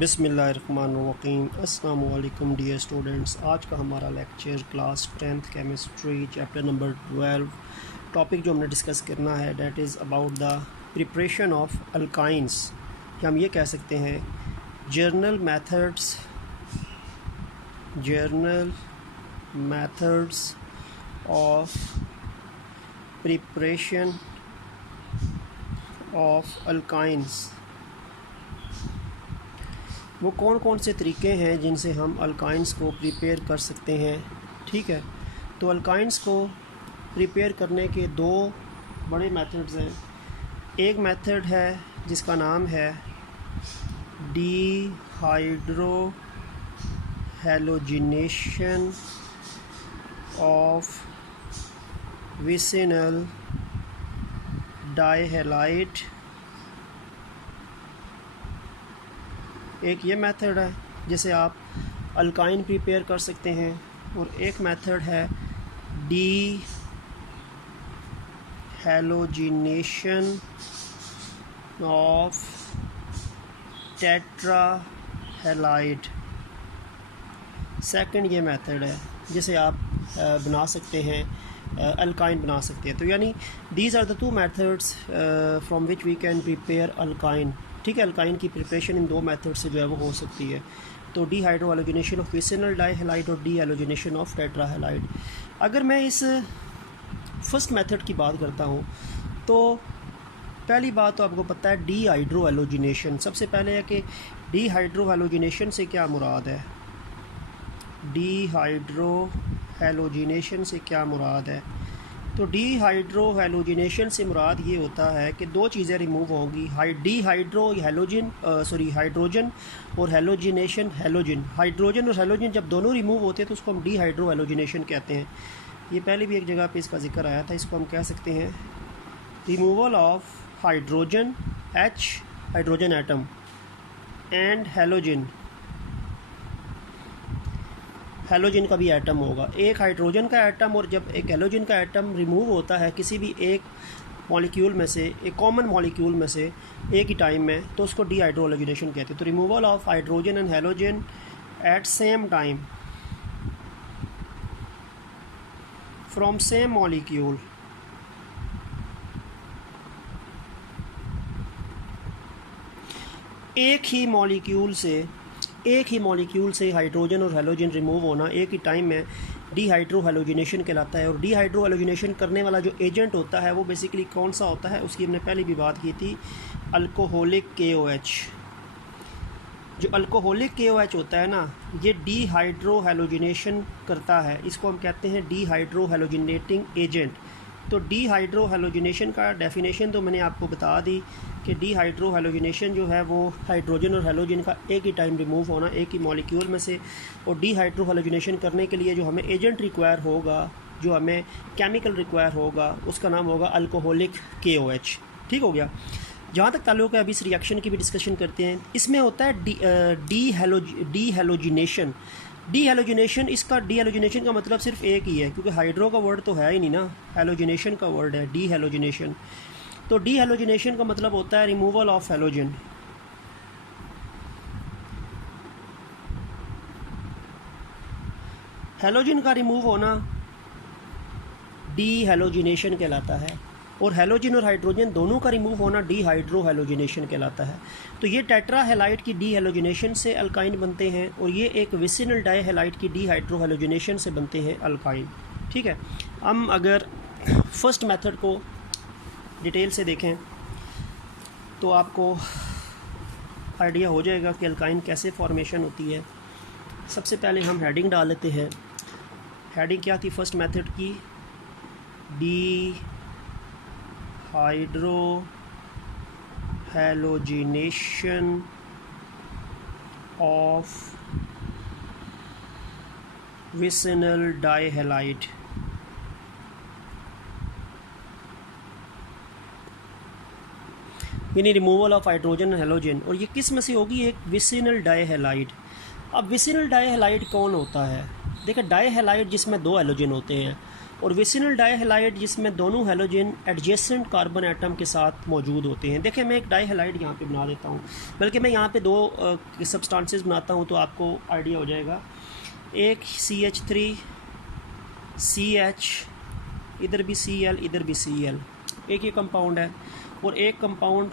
बिस्मिल्लाहिर्रहमानिर्रहीम। अस्सलाम वालेकुम डियर स्टूडेंट्स। आज का हमारा lecture class 10th chemistry chapter number 12 topic जो हमने डिस्कस करना है that is about the preparation of alkynes, कि हम ये कह सकते हैं journal methods of preparation of alkynes. वो कौन कौन से तरीके हैं जिनसे हम अल्काइंस को प्रिपेयर कर सकते हैं। ठीक है, तो अल्काइंस को प्रिपेयर करने के दो बड़े मेथड्स हैं। एक मेथड है जिसका नाम है डीहाइड्रो हैलोजिनेशन ऑफ विसिनल डाइहैलाइड। एक ये मेथड है जिसे आप अल्काइन प्रिपेयर कर सकते हैं, और एक मेथड है डी हैलोजिनेशन ऑफ टेट्राहैलाइड। सेकंड ये मेथड है जिसे आप बना सकते हैं, अल्काइन बना सकते हैं। तो यानी these are the two methods from which we can prepare alkyne. ठीक है, अल्काइन की प्रिपरेशन इन दो मेथड से जो है वो हो सकती है। तो dehydrohalogenation of vicinal dihalide और डी हैलोजिनेशन ऑफ टेट्राहैलाइड। अगर मैं इस फर्स्ट मेथड की बात करता हूँ तो पहली बात तो आपको पता है डी हाइड्रो हैलोजिनेशन। सबसे पहले है कि डी हाइड्रो हैलोजिनेशन से क्या मुराद है। डी हाइड्रो हैलोजिनेशन से क्या मुराद है? तो डी हाइड्रो हैलोजिनेशन से मुराद ये होता है कि दो चीज़ें रिमूव होंगी। डी हाइड्रो हाइड्रोजन और हैलोजिनेशन हैलोजन। हाइड्रोजन और हैलोजन जब दोनों रिमूव होते हैं तो उसको हम डी हाइड्रो हैलोजिनेशन कहते हैं। ये पहले भी एक जगह पे इसका जिक्र आया था। इसको हम कह सकते हैं removal of hydrogen H hydrogen atom and halogen का भी एटम होगा। एक हाइड्रोजन का एटम और जब एक हैलोजन का एटम रिमूव होता है किसी भी एक मॉलिक्यूल में से, एक कॉमन मॉलिक्यूल में से एक ही टाइम में, तो उसको डी हाइड्रो हैलोजिनेशन कहते हैं। तो removal of hydrogen and halogen at same time from same molecule. एक ही मॉलिक्यूल से हाइड्रोजन और हैलोजन रिमूव होना एक ही टाइम में डी हाइड्रो हैलोजिनेशन कहलाता है। और डी हाइड्रो हैलोजिनेशन करने वाला जो एजेंट होता है वो बेसिकली कौन सा होता है, उसकी हमने पहले भी बात की थी, अल्कोहलिक KOH। जो अल्कोहलिक KOH होता है ना, ये डी हाइड्रो हैलोजिनेशन करता है। इसको हम कहते हैं डी हाइड्रो हैलोजिनेटिंग एजेंट। तो डी हाइड्रो हैलोजिनेशन का डेफिनेशन तो मैंने आपको बता दी कि डी हाइड्रो हैलोजिनेशन जो है वो हाइड्रोजन और हैलोजन का एक ही टाइम रिमूव होना एक ही मॉलिक्यूल में से। और डी हाइड्रो हैलोजिनेशन करने के लिए जो हमें एजेंट रिक्वायर होगा, जो हमें केमिकल रिक्वायर होगा, उसका नाम होगा अल्कोहलिक KOH। ठीक हो गया। जहाँ तक ताल्लुक़ है, अभी इस रिएक्शन की भी डिस्कशन करते हैं। इसमें होता है डी हैलोजिनेशन। डी हैलोजिनेशन, इसका डी हैलोजिनेशन का मतलब सिर्फ एक ही है, क्योंकि हाइड्रो का वर्ड तो है ही नहीं ना, हैलोजिनेशन का वर्ड है डी हैलोजिनेशन। तो डी हैलोजिनेशन का मतलब होता है रिमूवल ऑफ हैलोजन। हैलोजन का रिमूव होना डी हैलोजिनेशन कहलाता है, और हैलोजन और हाइड्रोजन दोनों का रिमूव होना डी हाइड्रो हैलोजिनेशन कहलाता है। तो ये टेट्राहैलाइड की डी हैलोजिनेशन से अल्काइन बनते हैं, और ये एक विसिनल डाइहैलाइड की डी हाइड्रो हैलोजिनेशन से बनते हैं अल्काइन। ठीक है, हम अगर फर्स्ट मेथड को डिटेल से देखें तो आपको आइडिया हो जाएगा कि अल्काइन कैसे फॉर्मेशन होती है। सबसे पहले हम हेडिंग डाल लेते हैं। हेडिंग क्या थी फर्स्ट मेथड की? Dehydrohalogenation of vicinal dihalide. यानी रिमूवल ऑफ हाइड्रोजन हैलोजन, और ये किस में से होगी? एक विसिनल डाइहैलाइड। अब विसिनल डाइहैलाइड कौन होता है? देखिए, डाइहैलाइड जिसमें दो हैलोजन होते हैं, और विसिनल डाइहैलाइड जिसमें दोनों हैलोजन एडजेसेंट कार्बन एटम के साथ मौजूद होते हैं। देखिए मैं एक डाइहैलाइड यहाँ पे बना देता हूँ, बल्कि मैं यहाँ पे दो सब्सटेंसेस बनाता हूँ तो आपको आइडिया हो जाएगा। एक CH3 CH, इधर भी Cl, इधर भी Cl, एक ये कंपाउंड है। और एक कंपाउंड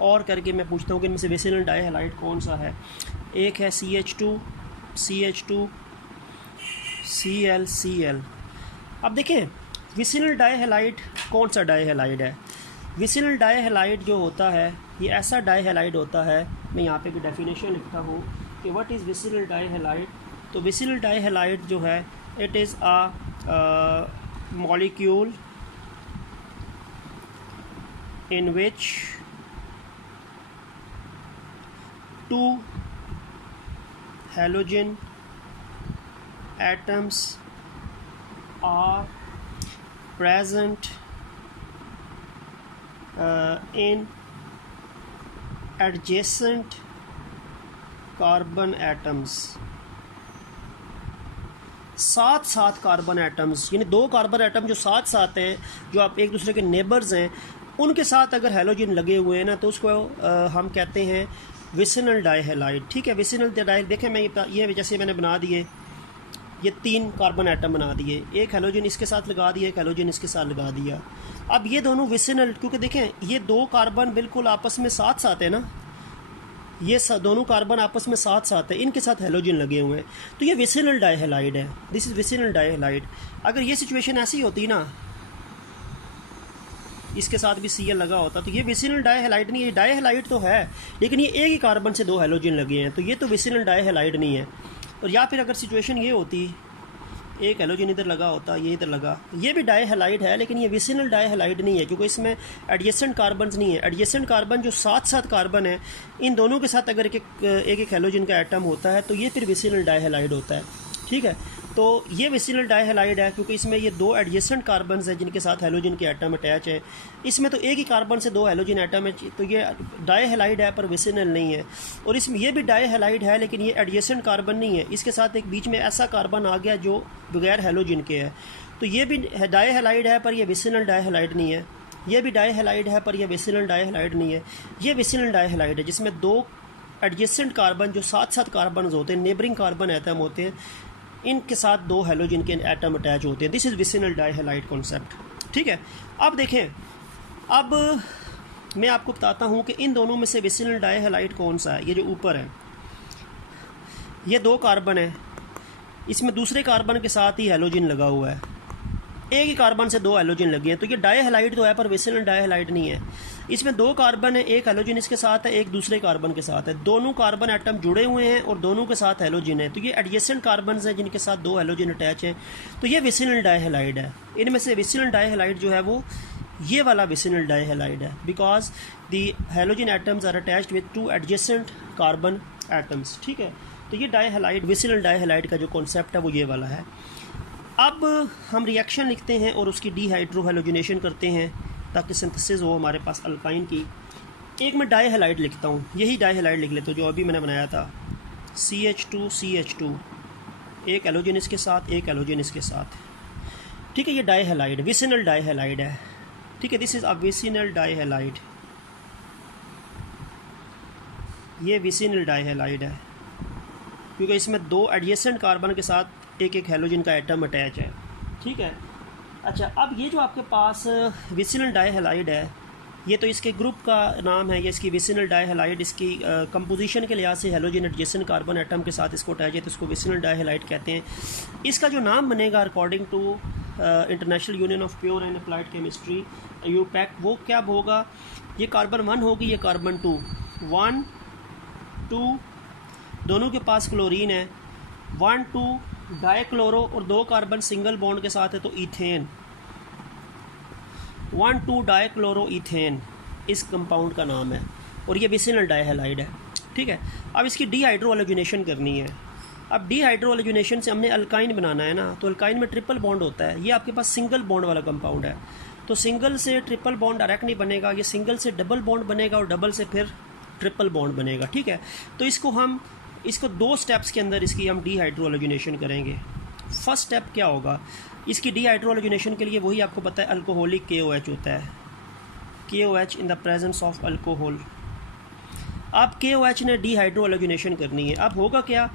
और करके मैं पूछता हूँ कि इनमें से विसिनल डाइहैलाइड कौन सा है। एक है CH2 CH2 Cl Cl। अब देखें विसिनल डाइहैलाइड कौन सा डाइहैलाइड है। विसिनल डाइहैलाइड जो होता है ये ऐसा डाइहैलाइड होता है, मैं यहाँ पे भी डेफिनेशन लिखता हूँ कि व्हाट इज़ विसिनल डाइहैलाइड। तो विसिनल डाइहैलाइड जो है it is a molecule in which two halogen atoms are present in adjacent carbon atoms। साथ कार्बन एटम्स, यानी दो कार्बन एटम जो साथ साथ हैं, जो आप एक दूसरे के नेबर्स हैं, उनके साथ अगर हैलोजन लगे हुए हैं ना तो उसको हम कहते हैं विसिनल डाइहैलाइड। ठीक है, विसिनल डाइ, देखें मैं ये जैसे मैंने बना दिए, ये 3 कार्बन एटम बना दिए, एक हैलोजन इसके साथ लगा दिया, एक हैलोजन इसके साथ लगा दिया। अब ये दोनों विसिनल, क्योंकि देखें ये दो कार्बन बिल्कुल आपस में साथ साथ है ना, ये दोनों कार्बन आपस में साथ साथ है, इनके साथ हैलोजन लगे हुए हैं, तो ये विसिनल डाइहैलाइड है। This is vicinal dihalide. अगर ये सिचुएशन ऐसी होती ना, इसके साथ भी Cl लगा होता, तो ये विसिनल डाइहैलाइड नहीं है। डाइहैलाइड तो है लेकिन ये एक ही कार्बन से 2 हैलोजन लगे हैं, तो ये तो विसिनल डाइहैलाइड नहीं है। और या फिर अगर सिचुएशन ये होती, एक हैलोजन इधर लगा होता, ये इधर लगा, ये भी डाइहैलाइड है लेकिन ये विसिनल डाइहैलाइड नहीं है, क्योंकि इसमें एडजेसेंट कार्बन नहीं है। एडजेसेंट कार्बन जो साथ कार्बन है, इन दोनों के साथ अगर एक हैलोजन का एटम होता है तो ये फिर विसिनल डाइहैलाइड होता है। ठीक है, तो ये विसिनल डाइहैलाइड है क्योंकि इसमें ये 2 एडजेसेंट कार्बन हैं जिनके साथ हैलोजन के एटम अटैच है। इसमें तो एक ही कार्बन से 2 हैलोजन एटम है, तो ये डाइहैलाइड है पर विसिनल नहीं है। और इसमें ये भी डाइहैलाइड है लेकिन ये एडजेसेंट कार्बन नहीं है, इसके साथ एक बीच में ऐसा कार्बन आ गया जो बगैर हैलोजन के है, तो ये भी डाइहैलाइड है पर यह विसिनल डाइहैलाइड नहीं है। ये भी डाइहैलाइड है पर यह विसिनल डाइहैलाइड नहीं है। ये विसिनल डाइहैलाइड है जिसमें 2 एडजेसेंट कार्बन जो साथ कार्बन होते हैं, नेबरिंग कार्बन एटम होते हैं, इनके साथ 2 हैलोजन के एटम अटैच होते हैं। This is vicinal dihalide concept. ठीक है, अब देखें, अब मैं आपको बताता हूँ कि इन दोनों में से विसिनल डाइहैलाइड कौन सा है। ये जो ऊपर है, ये 2 कार्बन है, इसमें दूसरे कार्बन के साथ ही हैलोजन लगा हुआ है, एक ही कार्बन से 2 हैलोजन लगे हैं, तो ये डाइहैलाइड तो है पर विसिनल डाइहैलाइड नहीं है। इसमें 2 कार्बन है, एक हैलोजन इसके साथ है, एक दूसरे कार्बन के साथ है, दोनों कार्बन एटम जुड़े हुए हैं और दोनों के साथ हैलोजन है, तो ये एडजेसेंट कार्बन हैं जिनके साथ 2 हैलोजन अटैच हैं, तो ये विसिनल डाइहैलाइड है। इनमें से विसिनल डाइहैलाइड जो है वो ये वाला विसिनल डाइहैलाइड है, because the halogen atoms are attached with 2 adjacent carbon atoms. ठीक है, तो ये डाइहैलाइड, विसिनल डाइहैलाइड का जो कॉन्सेप्ट है वो ये वाला है। अब हम रिएक्शन लिखते हैं और उसकी डीहाइड्रोहैलोजिनेशन करते हैं ताकि सिंथेसिस हो हमारे पास अल्काइन की। एक मैं डाइहैलाइड लिखता हूँ, यही डाइहैलाइड लिख लेते हो जो अभी मैंने बनाया था, CH2 CH2, एक हैलोजन इसके साथ, एक हैलोजन इसके साथ। ठीक है, ये डाइहैलाइड, विसिनल डाइहैलाइड है। ठीक है, दिस इज़ अ विसिनल डाइहैलाइड, ये विसिनल डाइहैलाइड है क्योंकि इसमें 2 एडजेसेंट कार्बन के साथ एक हैलोजन का एटम अटैच है। ठीक है, अच्छा, अब ये जो आपके पास विसिनल डाइहैलाइड है, ये तो इसके ग्रुप का नाम है, ये इसकी विसिनल डाइहैलाइड, इसकी कंपोजिशन के लिहाज से हैलोजन एडजेसेंट कार्बन एटम के साथ इसको अटैच है तो इसको विसिनल डाइहैलाइड कहते हैं। इसका जो नाम बनेगा according to International Union of Pure and Applied Chemistry IUPAC, वो क्या होगा, ये कार्बन 1 होगी, ये कार्बन 2, 1 2, दोनों के पास क्लोरीन है, 1 2 डाइक्लोरो और 2 कार्बन सिंगल बॉन्ड के साथ है तो इथेन, 1 2 डाइक्लोरो इथेन इस कंपाउंड का नाम है और ये विसिनल डाइहैलाइड है। ठीक है, अब इसकी डीहाइड्रोहैलोजिनेशन करनी है। अब डीहाइड्रोहैलोजिनेशन से हमने अल्काइन बनाना है ना, तो अल्काइन में ट्रिपल बॉन्ड होता है, ये आपके पास सिंगल बॉन्ड वाला कंपाउंड है, तो सिंगल से ट्रिपल बॉन्ड डायरेक्ट नहीं बनेगा, ये सिंगल से डबल बॉन्ड बनेगा और डबल से फिर ट्रिपल बॉन्ड बनेगा। ठीक है, तो इसको 2 स्टेप्स के अंदर इसकी हम डीहाइड्रोहैलोजिनेशन करेंगे। फर्स्ट स्टेप क्या होगा इसकी डीहाइड्रोजनेशन के लिए? वही आपको पता है, अल्कोहलिक KOH होता है, KOH in the presence of alcohol. अब KOH ने डीहाइड्रोजनेशन करनी है। अब होगा क्या,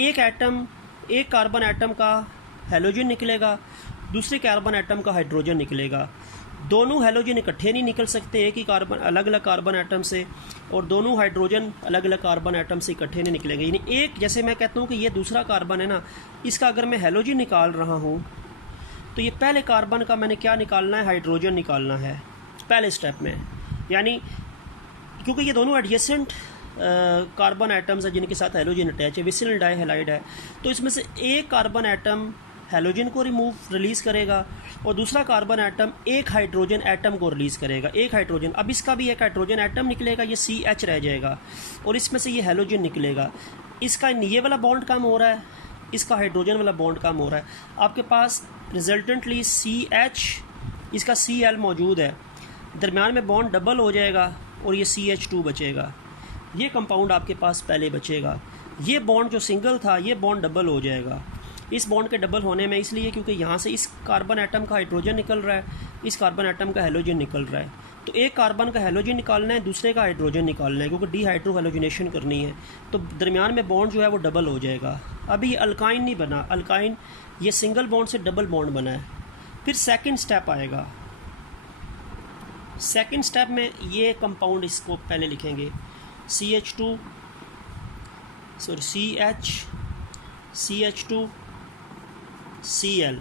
एक कार्बन एटम का हैलोजन निकलेगा, दूसरे कार्बन एटम का हाइड्रोजन निकलेगा। दोनों हैलोजन इकट्ठे नहीं निकल सकते एक ही कार्बन अलग अलग कार्बन एटम से, और दोनों हाइड्रोजन अलग अलग कार्बन एटम से इकट्ठे नहीं निकलेंगे। यानी एक, जैसे मैं कहता हूँ कि ये दूसरा कार्बन है ना, इसका अगर मैं हैलोजन निकाल रहा हूँ तो ये पहले कार्बन का मैंने क्या निकालना है, हाइड्रोजन निकालना है पहले स्टेप में। यानी क्योंकि ये दोनों एडजेसेंट कार्बन एटम्स हैं जिनके साथ हैलोजन अटैच है, विसिनल डाइहैलाइड है, तो इसमें से एक कार्बन एटम हैलोजन को रिलीज़ करेगा और दूसरा कार्बन एटम एक हाइड्रोजन एटम को रिलीज़ करेगा, एक हाइड्रोजन। अब इसका भी एक हाइड्रोजन एटम निकलेगा, ये CH रह जाएगा और इसमें से ये हैलोजन निकलेगा। इसका ये वाला बॉन्ड कम हो रहा है, इसका हाइड्रोजन वाला बॉन्ड कम हो रहा है। आपके पास रिजल्टेंटली CH, इसका Cl मौजूद है, दरम्यान में बॉन्ड डबल हो जाएगा और ये CH2 बचेगा। ये कंपाउंड आपके पास पहले बचेगा। ये बॉन्ड जो सिंगल था ये बॉन्ड डबल हो जाएगा। इस बॉन्ड के डबल होने में इसलिए क्योंकि यहाँ से इस कार्बन एटम का हाइड्रोजन निकल रहा है, इस कार्बन एटम का हैलोजन निकल रहा है, तो एक कार्बन का हैलोजन निकालना है, दूसरे का हाइड्रोजन निकालना है, क्योंकि डीहाइड्रोहैलोजिनेशन करनी है, तो दरमियान में बॉन्ड जो है वो डबल हो जाएगा। अभी ये अल्काइन नहीं बना, अल्काइन ये सिंगल बॉन्ड से डबल बॉन्ड बना है। फिर सेकंड स्टेप आएगा। सेकंड स्टेप में ये कंपाउंड, इसको पहले लिखेंगे CH2 CH2 Cl,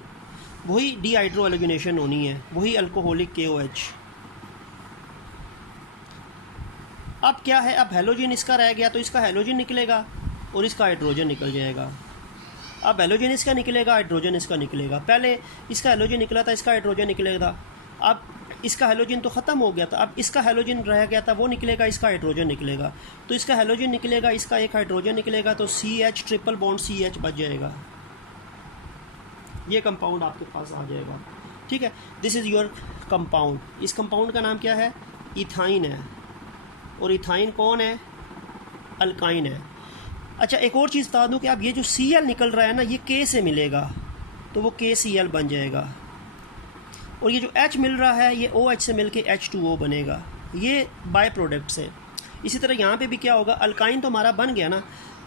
वही डीहाइड्रोहैलोजिनेशन होनी है, वही अल्कोहलिक KOH। अब क्या है, अब हैलोजन इसका रह गया तो इसका हैलोजन निकलेगा और इसका हाइड्रोजन निकल जाएगा। अब हैलोजन इसका निकलेगा, हाइड्रोजन इसका निकलेगा। पहले इसका हैलोजन निकला था, इसका हाइड्रोजन निकलेगा। अब इसका हैलोजन तो ख़त्म हो गया था, अब इसका हैलोजन रह गया था, वो निकलेगा, इसका हाइड्रोजन निकलेगा। तो इसका हैलोजन निकलेगा, इसका एक हाइड्रोजन निकलेगा, तो CH ट्रिपल बॉन्ड CH बच जाएगा। ये कंपाउंड आपके पास आ जाएगा। ठीक है, दिस इज़ योर कंपाउंड। इस कंपाउंड का नाम क्या है, इथाइन है, और इथाइन कौन है, अल्काइन है। अच्छा, एक और चीज़ बता दूं कि अब ये जो Cl निकल रहा है ना, ये K से मिलेगा तो वो KCl बन जाएगा, और ये जो H मिल रहा है ये OH से मिलके H2O बनेगा, ये बाय प्रोडक्ट से। इसी तरह यहाँ पे भी क्या होगा, अल्काइन तो हमारा बन गया ना,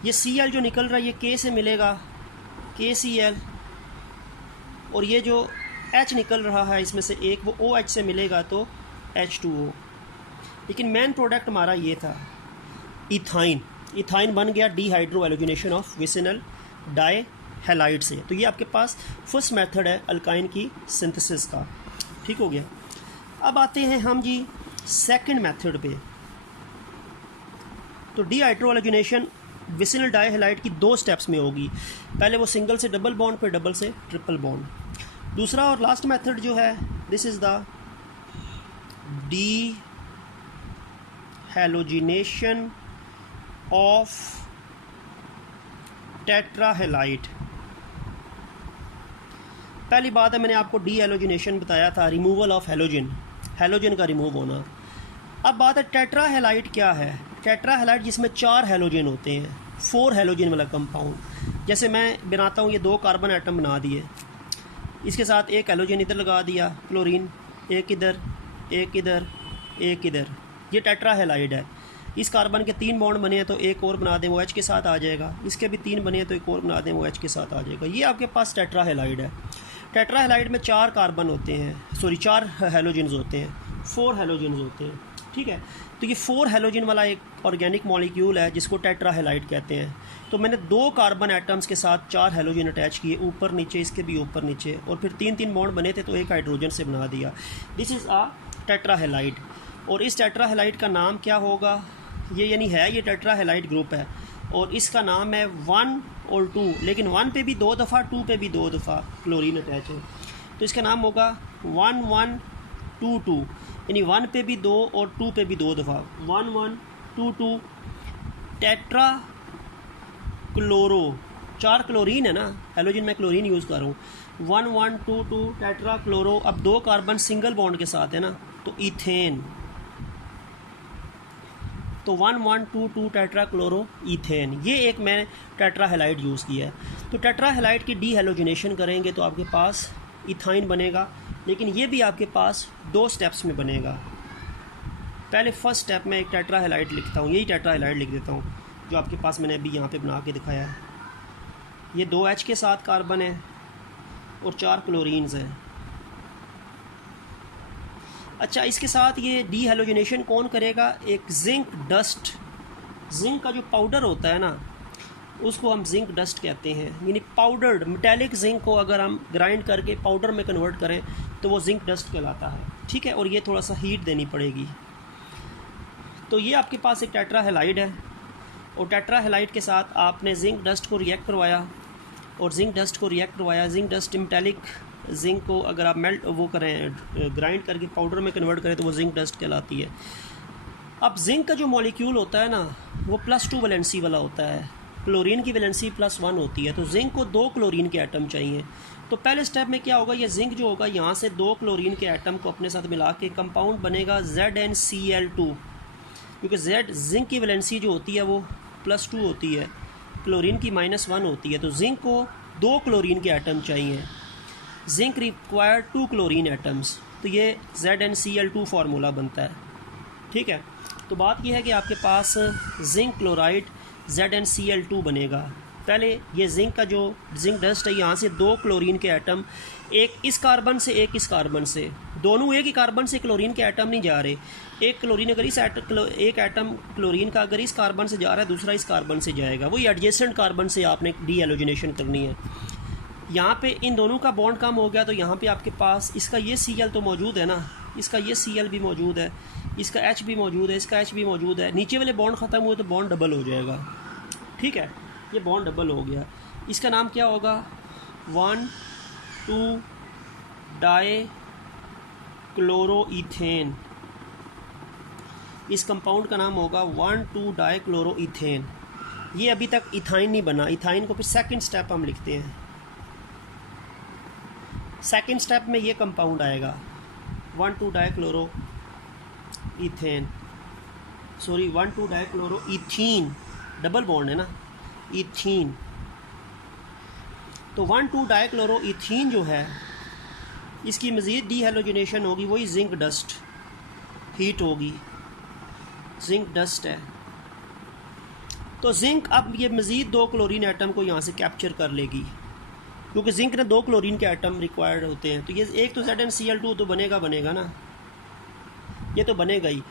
ये Cl जो निकल रहा है ये K से मिलेगा, KCl, और ये जो H निकल रहा है इसमें से एक, वो OH से मिलेगा तो H2O। लेकिन मेन प्रोडक्ट हमारा ये था इथाइन। इथाइन बन गया डीहाइड्रोहैलोजिनेशन ऑफ विसिनल डाइहैलाइड से। तो ये आपके पास फर्स्ट मेथड है अल्काइन की सिंथेसिस का। ठीक हो गया। अब आते हैं हम जी सेकंड मेथड पे। तो डीहाइड्रोहैलोजिनेशन विसिनल डाइहैलाइड की 2 स्टेप्स में होगी। पहले वो सिंगल से डबल बॉन्ड, फिर डबल से ट्रिपल बॉन्ड। दूसरा और लास्ट मेथड जो है, this is the dehydrogenation of tetrahalide. पहली बात है, मैंने आपको डीहाइड्रोजिनेशन बताया था, रिमूवल ऑफ हैलोजन, हैलोजन का रिमूव होना। अब बात है टेट्राहैलाइड क्या है। टेट्राहैलाइड जिसमें 4 हैलोजन होते हैं, 4 हैलोजन वाला कंपाउंड। जैसे मैं बनाता हूँ, ये 2 कार्बन एटम बना दिए, इसके साथ एक हैलोजन इधर लगा दिया क्लोरीन, एक इधर, एक इधर, एक इधर, ये टेट्राहैलाइड है। इस कार्बन के 3 बॉन्ड बने हैं तो एक और बना दें, वो H के साथ आ जाएगा। इसके भी 3 बने हैं तो एक और बना दें, वो H के साथ आ जाएगा। ये आपके पास टेट्राहैलाइड है। टेट्राहैलाइड में 4 कार्बन होते हैं, 4 हैलोजन्स होते हैं, 4 हैलोजन्स होते हैं। ठीक है, तो ये 4 हैलोजन वाला एक ऑर्गेनिक मॉलिक्यूल है जिसको टेट्राहैलाइड कहते हैं। तो मैंने 2 कार्बन एटम्स के साथ 4 हैलोजन अटैच किए, ऊपर नीचे, इसके भी ऊपर नीचे, और फिर 3-3 बॉन्ड बने थे तो एक हाइड्रोजन से बना दिया। This is a tetrahalide. और इस टेट्राहैलाइड का नाम क्या होगा, ये यानी है, ये टेट्राहैलाइड ग्रुप है और इसका नाम है 1 और 2, लेकिन 1 पे भी 2 दफ़ा, 2 पे भी 2 दफ़ा क्लोरीन अटैच है, तो इसका नाम होगा 1122, यानी 1 पे भी 2 और 2 पे भी 2 दफ़ा, 1122 टेट्रा क्लोरो। 4 क्लोरीन है ना, हैलोजन में क्लोरीन यूज़ कर रहा हूँ, 1122 टेट्रा क्लोरो। अब 2 कार्बन सिंगल बॉन्ड के साथ है ना, तो इथेन। तो 1122 टेट्राक्लोरो ईथेन, ये एक मैं टेट्रा हैलाइड यूज़ किया है। तो टेट्रा हैलाइड की डी हेलोजिनेशन करेंगे तो आपके पास इथाइन बनेगा, लेकिन ये भी आपके पास 2 स्टेप्स में बनेगा। पहले फर्स्ट स्टेप में एक टेट्रा हैलाइड लिखता हूँ, यही टेट्रा हैलाइड लिख देता हूँ जो आपके पास मैंने अभी यहाँ पे बना के दिखाया है। ये 2 H के साथ कार्बन है और 4 क्लोरीन्स हैं। अच्छा, इसके साथ ये डी हेलोजिनेशन कौन करेगा? एक जिंक डस्ट, जिंक का जो पाउडर होता है ना उसको हम जिंक डस्ट कहते हैं, यानी पाउडर्ड मेटेलिक जिंक को अगर हम ग्राइंड करके पाउडर में कन्वर्ट करें तो वो जिंक डस्ट कहलाता है, ठीक है। और ये थोड़ा सा हीट देनी पड़ेगी। तो ये आपके पास एक टेट्रा हैलाइड है और टेट्रा हैलाइड के साथ आपने जिंक डस्ट को रिएक्ट करवाया और जिंक डस्ट को रिएक्ट करवाया। जिंक डस्ट मेटेलिक जिंक को अगर आप मेल्ट वो करें, ग्राइंड करके पाउडर में कन्वर्ट करें तो वो जिंक डस्ट कहलाती है। अब जिंक का जो मॉलिक्यूल होता है ना वो +2 वैलेंसी वाला होता है, क्लोरीन की वैलेंसी +1 होती है। तो जिंक को 2 क्लोरीन के एटम चाहिए। तो पहले स्टेप में क्या होगा, ये जिंक जो होगा यहाँ से 2 क्लोरीन के एटम को अपने साथ मिला के कंपाउंड बनेगा ZnCl2, क्योंकि जिंक की वैलेंसी जो होती है वो +2 होती है, क्लोरीन की -1 होती है। तो जिंक को 2 क्लोरीन के एटम चाहिए। जिंक रिक्वायर 2 क्लोरीन एटम्स, तो ये ZnCl2 फार्मूला बनता है, ठीक है। तो बात यह है कि आपके पास जिंक क्लोराइड ZnCl2 बनेगा। पहले ये जिंक का जो जिंक डस्ट है यहाँ से 2 क्लोरीन के एटम, एक इस कार्बन से एक इस कार्बन से, दोनों एक ही कार्बन से क्लोरीन के एटम नहीं जा रहे। एक क्लोरीन अगर एक एटम क्लोरीन का अगर इस कार्बन से जा रहा है, दूसरा इस कार्बन से जाएगा, वही एडजेसेंट कार्बन से आपने डी हेलोजिनेशन करनी है। यहाँ पे इन दोनों का बॉन्ड कम हो गया तो यहाँ पे आपके पास इसका ये Cl तो मौजूद है ना, इसका ये Cl भी मौजूद है, इसका H भी मौजूद है, इसका H भी मौजूद है। नीचे वाले बॉन्ड ख़त्म हुए तो बॉन्ड डबल हो जाएगा, ठीक है। ये बॉन्ड डबल हो गया, इसका नाम क्या होगा? 1,2 डाईक्लोरोईथेन। इस कंपाउंड का नाम होगा 1,2 डाईक्लोरोईथेन। ये अभी तक इथाइन नहीं बना, इथाइन को फिर सेकंड स्टेप हम लिखते हैं। सेकंड स्टेप में ये कंपाउंड आएगा 1,2 डाईक्लोरोईथेन, सॉरी 1,2 डाईक्लोरोईथीन, डबल बॉन्ड है ना, इथीन। तो 1,2 डाईक्लोरोईथीन जो है इसकी मज़ीद डी हेलोजिनेशन होगी, वही जिंक डस्ट, हीट होगी, जिंक डस्ट है। तो जिंक अब ये मज़ीद 2 क्लोरीन एटम को यहाँ से कैप्चर कर लेगी, क्योंकि जिंक ने 2 क्लोरीन के एटम रिक्वायर्ड होते हैं। तो ये एक तो ZnCl2 तो बनेगा ना, ये तो बनेगा ही।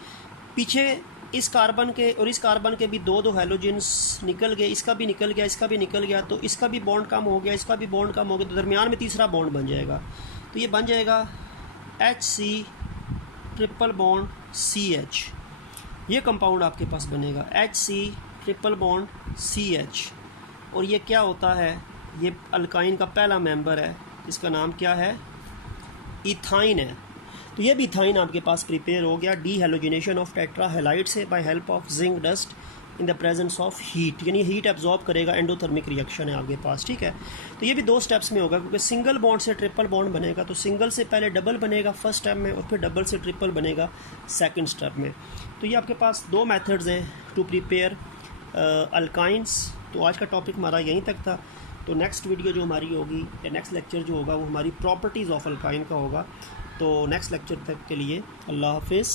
पीछे इस कार्बन के और इस कार्बन के भी 2 हेलोजेंस निकल गए, इसका भी निकल गया, इसका भी निकल गया, तो इसका भी बॉन्ड कम हो गया, इसका भी बॉन्ड कम हो गया, तो दरमियान में तीसरा बॉन्ड बन जाएगा। तो ये बन जाएगा HC ट्रिपल बॉन्ड CH, ये कंपाउंड आपके पास बनेगा HC ट्रिपल बॉन्ड CH। और ये क्या होता है? ये अल्काइन का पहला मेंबर है, इसका नाम क्या है? इथाइन है। तो ये भी इथाइन आपके पास प्रिपेयर हो गया dehalogenation of tetrahalide से by help of zinc dust in the presence of heat, यानी हीट एब्जॉर्ब करेगा, एंडोथर्मिक रिएक्शन है आपके पास, ठीक है। तो ये भी 2 स्टेप्स में होगा, क्योंकि सिंगल बॉन्ड से ट्रिपल बॉन्ड बनेगा, तो सिंगल से पहले डबल बनेगा फर्स्ट स्टेप में और फिर डबल से ट्रिपल बनेगा सेकंड स्टेप में। तो ये आपके पास 2 मेथड्स हैं टू प्रिपेयर अल्काइंस। तो आज का टॉपिक हमारा यहीं तक था। तो नेक्स्ट वीडियो जो हमारी होगी या नेक्स्ट लेक्चर जो होगा वो हमारी प्रॉपर्टीज़ ऑफ अल्काइन का होगा। तो नेक्स्ट लेक्चर तक के लिए अल्लाह हाफिज़।